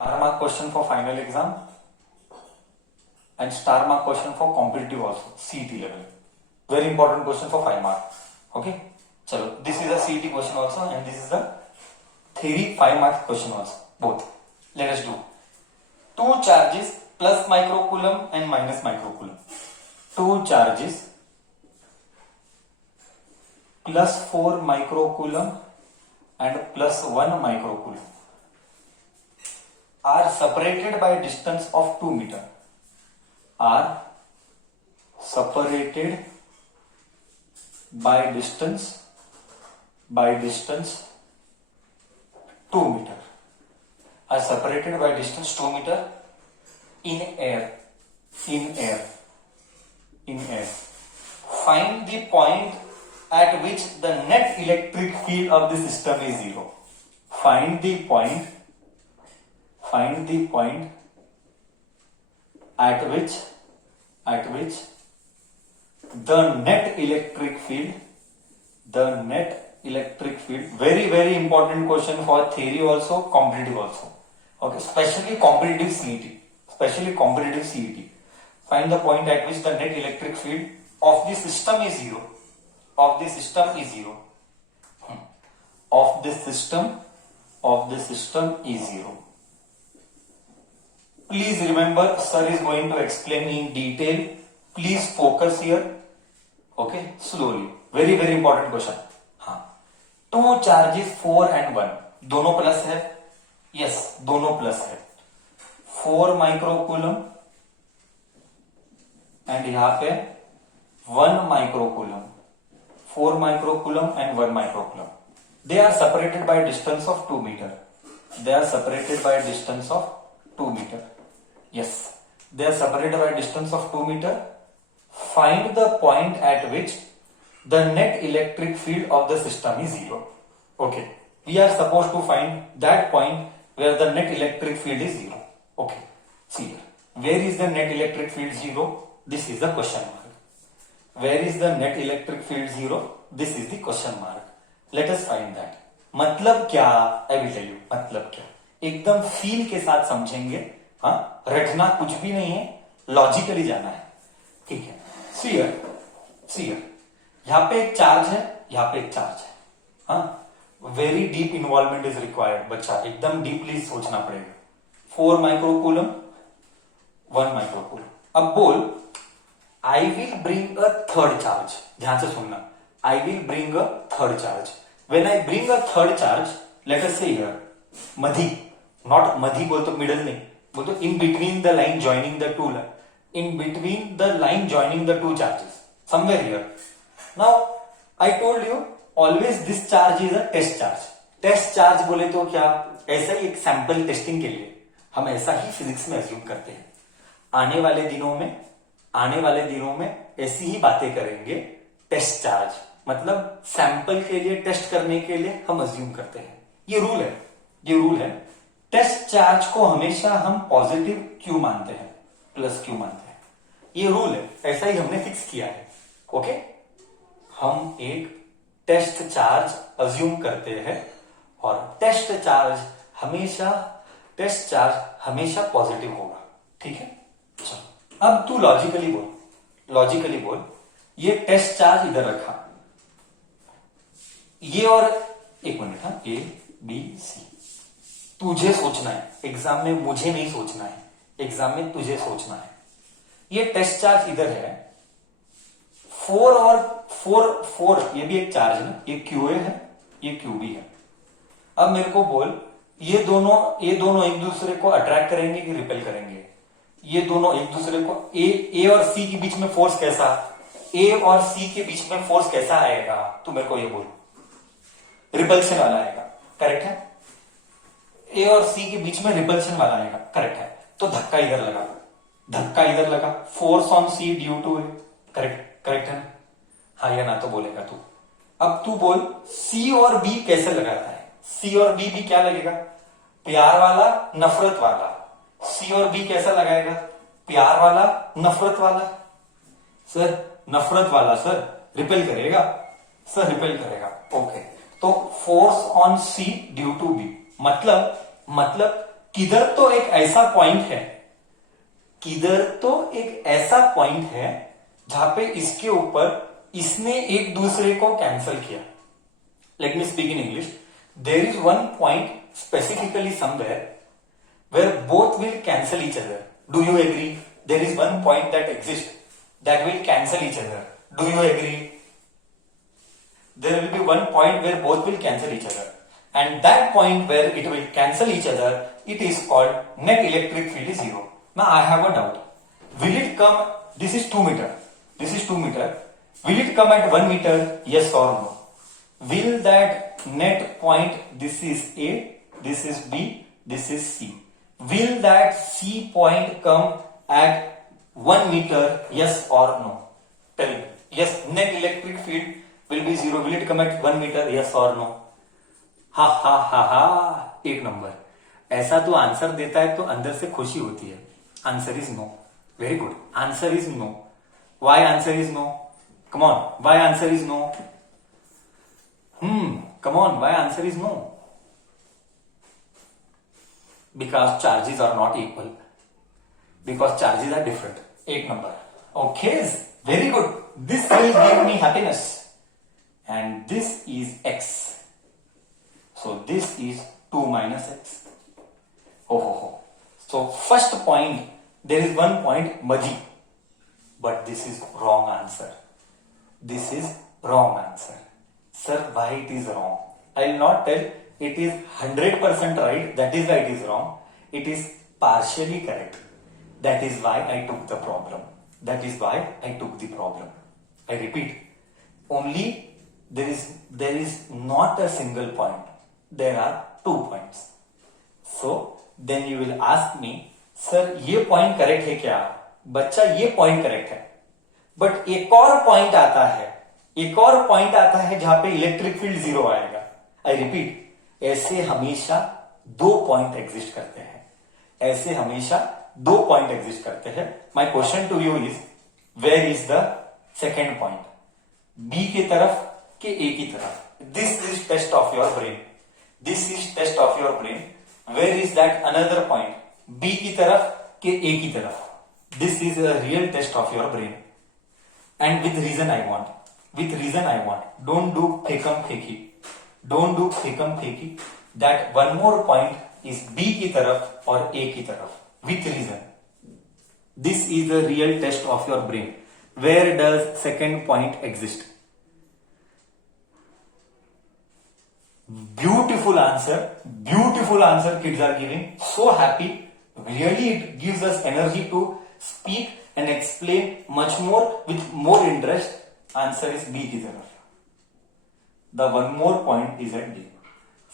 Star mark question for final exam and star mark question for competitive also CET level. Very important question for 5 mark. Okay. So this is a CET question also and this is a theory 5 mark question also. Both. Let us do. Two charges plus microcoulomb and minus microcoulomb. Two charges plus 4 microcoulomb and plus 1 microcoulomb are separated by distance of 2 meter. Are separated by distance 2 meter. Are separated by distance 2 meter in air. Find the point at which the net electric field of the system is zero. Find the point at which the net electric field, very important question for theory also, competitive also. Okay, especially competitive CET. Find the point at which the net electric field of the system is zero. Of the system is zero. Please remember, sir is going to explain in detail. Please focus here. Okay, slowly. Very important question. Two charges 4 and 1. दोनों plus है. Yes, दोनों plus है. 4 microcoulomb and यहाँ पे 1 microcoulomb. 4 microcoulomb and 1 microcoulomb. They are separated by distance of 2 meter. Yes, they are separated by distance of 2 meter. Find the point at which the net electric field of the system is zero. Okay, we are supposed to find that point where the net electric field is zero. Okay, see here. Where is the net electric field zero? This is the question mark. Where is the net electric field zero? This is the question mark. Let us find that. मतलब क्या? I will tell you. मतलब क्या? एकदम feel के साथ समझेंगे. हाँ, रटना कुछ भी नहीं है, लॉजिकली जाना है. ठीक है. See here. यहाँ पे एक चार्ज है, यहाँ पे एक चार्ज है. हाँ, very deep involvement is required. बच्चा एकदम डीपली सोचना पड़ेगा. 4 माइक्रोकूलम 1 माइक्रोकूलम. अब बोल, I will bring a third charge. ध्यान से सुनना. I will bring a third charge. When I bring a third charge, let us से हियर मधी, नॉट मधी बोल तो मिडल नहीं, बोल तो in between the line joining the two line, in between the line joining the two charges, somewhere here. Now I told you always this charge is a test charge. Test charge बोले तो क्या? ऐसा ही एक sample testing के लिए हम ऐसा ही physics में अज्यूम करते हैं. आने वाले दिनों में ऐसी ही बातें करेंगे. टेस्ट चार्ज मतलब सैंपल के लिए, टेस्ट करने के लिए हम अज्यूम करते हैं. ये रूल है. टेस्ट चार्ज को हमेशा हम पॉजिटिव क्यू मानते हैं, प्लस क्यू मानते हैं. ये रूल है, ऐसा ही हमने फिक्स किया है. ओके, हम एक टेस्ट चार्ज अज्यूम करते हैं और टेस्ट चार्ज हमेशा पॉजिटिव होगा. ठीक है. चलो, अब तू लॉजिकली बोल. ये टेस्ट चार्ज इधर रखा, ये और एक मिनट. हाँ, A B C तुझे सोचना है. एग्जाम में मुझे नहीं सोचना है, एग्जाम में तुझे सोचना है. ये टेस्ट चार्ज इधर है. 4 और 4 ये भी एक चार्ज है. ये QA है, ये QB है. अब मेरे को बोल, ये दोनों एक दूसरे को अट्रैक्ट करेंगे कि रिपेल करेंगे? ये दोनों एक दूसरे को, A और C के बीच में फोर्स कैसा, A और C के बीच में फोर्स कैसा आएगा? तू मेरे को ये बोल. रिपल्शन वाला आएगा. करेक्ट है. A और C के बीच में रिपल्शन वाला आएगा. करेक्ट है. तो धक्का इधर लगा. Force on C due to A. Correct है ना? हाँ या ना तो बोलेगा तू. अब तू बोल, C और B कैसे लगाता है? C और B भी क्या लगेगा? प्यार वाला, नफरत वाला. C और B कैसा लगाएगा? प्यार वाला, नफरत वाला. सर नफरत वाला सर रिपेल करेगा. ओके, तो force on C due to B मतलब किधर तो एक ऐसा पॉइंट है, किधर तो एक ऐसा पॉइंट है जहां पे इसके ऊपर इसने एक दूसरे को कैंसिल किया. Let me speak in English. There is one point specifically somewhere where both will cancel each other. Do you agree? There is one point that exists that will cancel each other. Do you agree? There will be one point where both will cancel each other. And that point where it will cancel each other, it is called net electric field is zero. Now I have a doubt. Will it come, this is 2 meter. This is 2 meter. Will it come at 1 meter? Yes or no? Will that net point, this is A, this is B, this is C. Will that C point come at 1 meter? Yes or no? Tell me. Yes, net electric field will be zero. Will it come at 1 meter? Yes or no? हा हा हा हा, एक number. ऐसा तो answer देता है तो अंदर से खुशी होती है. Answer is no. Very good. Answer is no. Why answer is no? Come on. Why answer is no? Come on. Why answer is no? Because charges are not equal. Because charges are different. एक number. Okay, very good. This will give me happiness. And this is x. So this is 2 minus x. Oh. So first point, there is one point Maji. But this is wrong answer. This is wrong answer. Sir, why it is wrong? I will not tell it is 100% right, that is why it is wrong. It is partially correct. That is why I took the problem. That is why I took the problem. I repeat, only there is not a single point. There are 2 points. So then you will ask me, sir ये point correct है क्या? बच्चा ये point correct है. But एक और point आता है जहां पे इलेक्ट्रिक फील्ड जीरो आएगा. I repeat, ऐसे हमेशा 2 पॉइंट एग्जिस्ट करते हैं. ऐसे हमेशा 2 पॉइंट एग्जिस्ट करते हैं. My question to you is, where is the second point? B की तरफ के ए की तरफ? This is test of your brain. This is test of your brain. Where is that another point? B की तरफ के ए की तरफ? This is a real test of your brain. And with reason I want. Don't do फेकम फेकी. Don't do फेकम फेकी. That one more point is B की तरफ और A की तरफ. With reason. This is the real test of your brain. Where does second point exist? Beautiful answer. Beautiful answer kids are giving. So happy. Really it gives us energy to speak and explain much more with more interest. Answer is B की तरफ. The one more point is at D.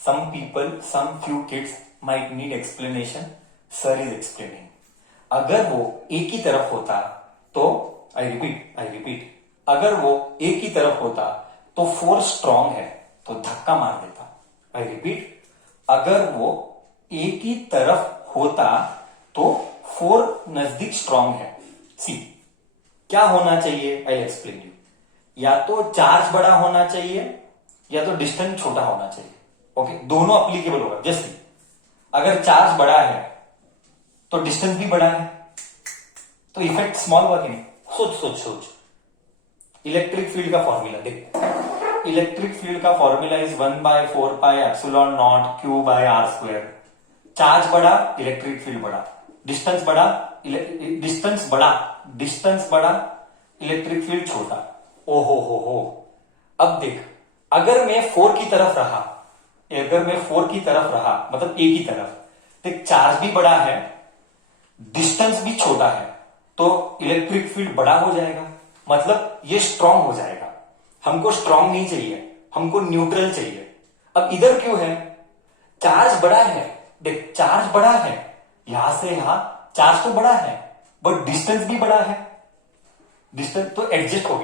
Some people, some few kids might need explanation. Sir is explaining. अगर वो A की तरफ होता तो I repeat, अगर वो A की तरफ होता तो फोर्स स्ट्रॉन्ग है तो धक्का मार देता. I repeat, अगर वो A की तरफ होता तो फोर्स नजदीक स्ट्रॉन्ग है. सी क्या होना चाहिए? I explain you. या तो चार्ज बड़ा होना चाहिए या तो डिस्टेंस छोटा होना चाहिए. ओके, दोनों अप्लीकेबल होगा. जैसे अगर चार्ज बड़ा है तो डिस्टेंस भी बड़ा है तो इफेक्ट स्मॉल हुआ कि नहीं? सोच. इलेक्ट्रिक फील्ड का फॉर्मूला देख. इलेक्ट्रिक फील्ड का formula is 1/4 pi epsilon naught Q by R square. Charge बड़ा, इलेक्ट्रिक फील्ड बड़ा. डिस्टेंस बड़ा, इलेक्ट्रिक फील्ड छोटा. ओहो. अब देख, अगर मैं 4 की तरफ रहा मतलब A की तरफ, तो चार्ज भी बड़ा है, डिस्टेंस भी छोटा है, तो इलेक्ट्रिक फील्ड बड़ा हो जाएगा. मतलब ये स्ट्रांग हो जाएगा. हमको स्ट्रांग नहीं चाहिए, हमको न्यूट्रल चाहिए. अब इधर क्यों है? चार्ज बड़ा है. देख, चार्ज बड़ा है, यहां से यहां चार्ज तो बड़ा है बट डिस्टेंस भी बड़ा है. डिस्टेंस तो एडजस्ट हो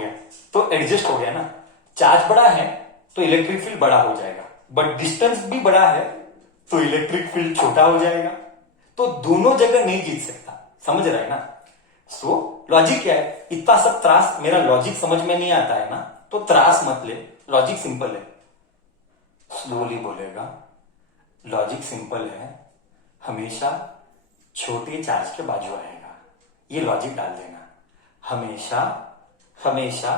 गया ना. चार्ज बड़ा है तो इलेक्ट्रिक फील्ड बड़ा हो जाएगा, बट डिस्टेंस भी बड़ा है तो इलेक्ट्रिक फील्ड छोटा हो जाएगा. तो दोनों जगह नहीं जीत सकता. समझ रहा है ना? सो लॉजिक क्या है? इतना सब त्रास, मेरा लॉजिक समझ में नहीं आता है ना, तो त्रास मत ले. लॉजिक सिंपल है. स्लोली बोलेगा. लॉजिक सिंपल है. हमेशा छोटे चार्ज के बाजू आएगा। ये लॉजिक डाल देना, हमेशा हमेशा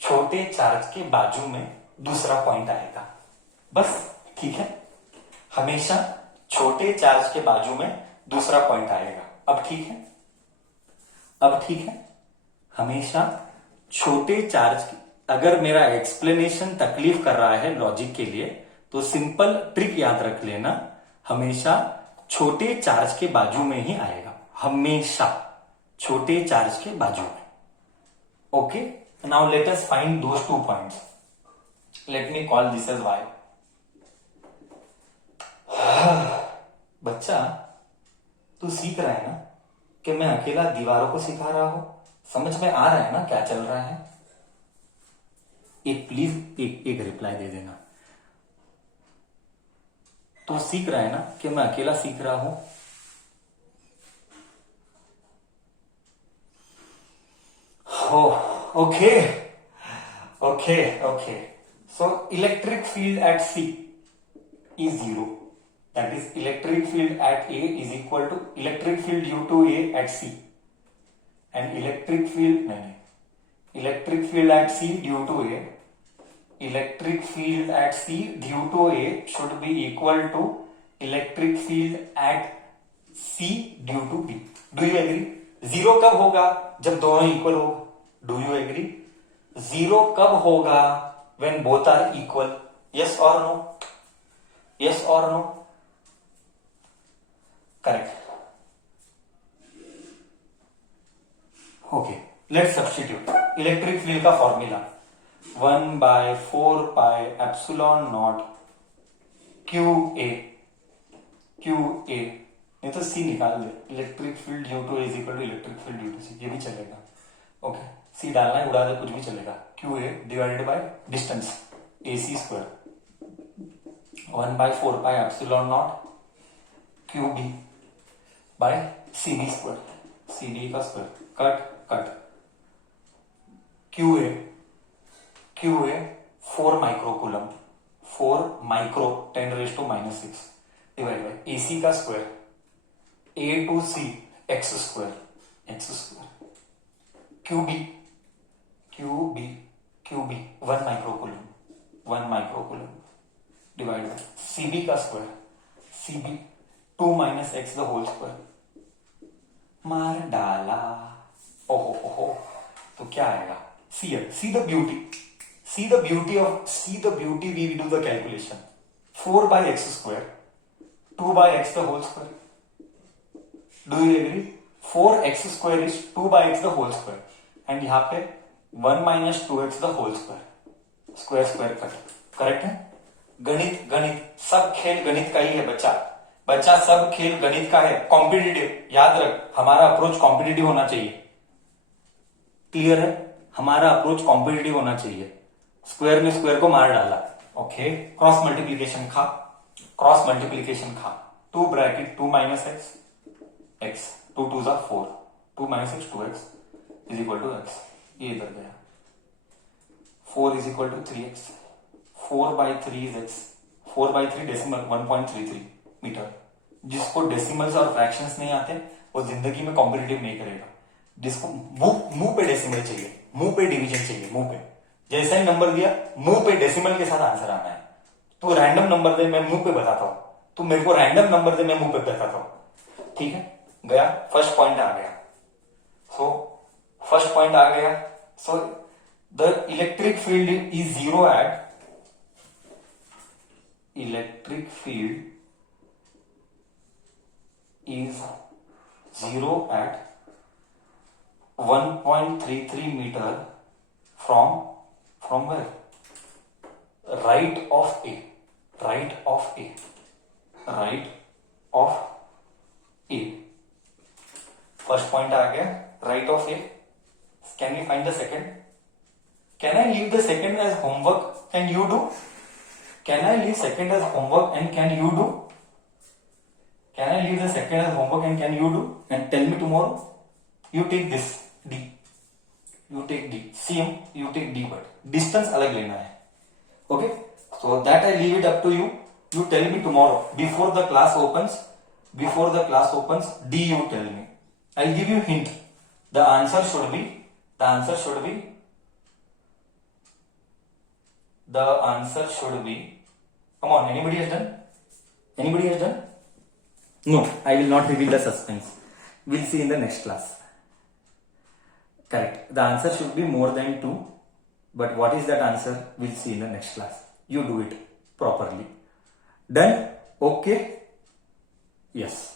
छोटे चार्ज के बाजू में दूसरा पॉइंट आएगा, बस। ठीक है, हमेशा छोटे चार्ज के बाजू में दूसरा पॉइंट आएगा। अब ठीक है, अब ठीक है, हमेशा छोटे चार्ज की, अगर मेरा एक्सप्लेनेशन तकलीफ कर रहा है लॉजिक के लिए तो सिंपल ट्रिक याद रख लेना, हमेशा छोटे चार्ज के बाजू में ही आएगा, हमेशा छोटे चार्ज के बाजू में। Okay, now let us find those 2 points. Let me call this as Y. बच्चा, तू सीख रहा है ना कि मैं अकेला दीवारों को सिखा रहा हूं? समझ में आ रहा है ना क्या चल रहा है? एक प्लीज एक रिप्लाई दे देना। तो सीख रहा है ना कि मैं अकेला सीख रहा हूं? हो, okay okay okay. So electric field at C is 0. That is, electric field at A is equal to electric field due to A at C, and electric field electric field at C due to A, electric field at C due to A should be equal to electric field at C due to B. Do you agree? 0 कब होगा? जब दोनों equal हो। Do you agree? 0 कब होगा? When both are equal. Yes or no? Yes or no? Correct. Okay, let's substitute electric field का formula 1/4 epsilon naught QA, QA नहीं तो C निकाल दे। Electric field due to A is equal to electric field due to C, ये भी चलेगा। Okay, C डालना है, उड़ा दे, कुछ भी चलेगा। QA divided by distance AC square 1/4 epsilon naught QB by CD square, CD का square, cut cut. QA 4 microcoulomb, 4 micro 10⁻⁻⁶ divide by AC का square A to C x square, x square. QB 1 microcoulomb divide by CB का square, CB 2 - x the whole square. मार डाला। ओहो ओहो, तो क्या आएगा? See the beauty we do the calculation. 4/x square 2/x the whole square. Do you agree? 4x square is 2/x the whole square, and यहाँ पे 1 - 2x the whole square. Square cut. Correct है? गणित सब खेल गणित का ही है बच्चा, सब खेल गणित का है। कॉम्पिटिटिव, याद रख, हमारा अप्रोच कॉम्पिटिटिव होना चाहिए। क्लियर है? हमारा अप्रोच कॉम्पिटिटिव होना चाहिए। स्क्वायर में स्क्वायर को मार डाला। ओके, क्रॉस मल्टीप्लीकेशन खा। 2 bracket 2 - x 2 2 4 2 - x 2x is equal to x। ये इधर गया। 4 is equal to 3x। 4/3 is x। 4/3 decimal 1.33 metre. जिसको डेसिमल्स और फ्रैक्शंस नहीं आते वो जिंदगी में कॉम्पिटिटिव नहीं करेगा। जिसको मुंह पे डेसिमल चाहिए, मुंह पे डिवीजन चाहिए, मुंह पे जैसा ही नंबर दिया मुंह पे डेसिमल के साथ आंसर आना है। तू रैंडम नंबर दे, मैं मुंह पे बताता हूं। तू मेरे को रैंडम नंबर दे, मैं मुंह पे बताता हूं। ठीक है, गया। फर्स्ट पॉइंट आ गया। So the electric field is 0 at electric field is 0 at 1.33 meter from where? Right of A. First point आ गया, right of A. Can we find the second? Can I leave the second as homework? Can you do? Can I leave second as homework and can you do? Can I leave the second as homework and can you do? And tell me tomorrow. You take this D. You take D. Same. You take D, but distance अलग लेना है. Okay. So that I leave it up to you. You tell me tomorrow before the class opens. before the class opens? D, you tell me. I'll give you hint. The answer should be, come on, anybody has done? No, I will not reveal the suspense. We'll see in the next class. Correct. The answer should be more than 2. But what is that answer? We'll see in the next class. You do it properly. Done? Okay? Yes.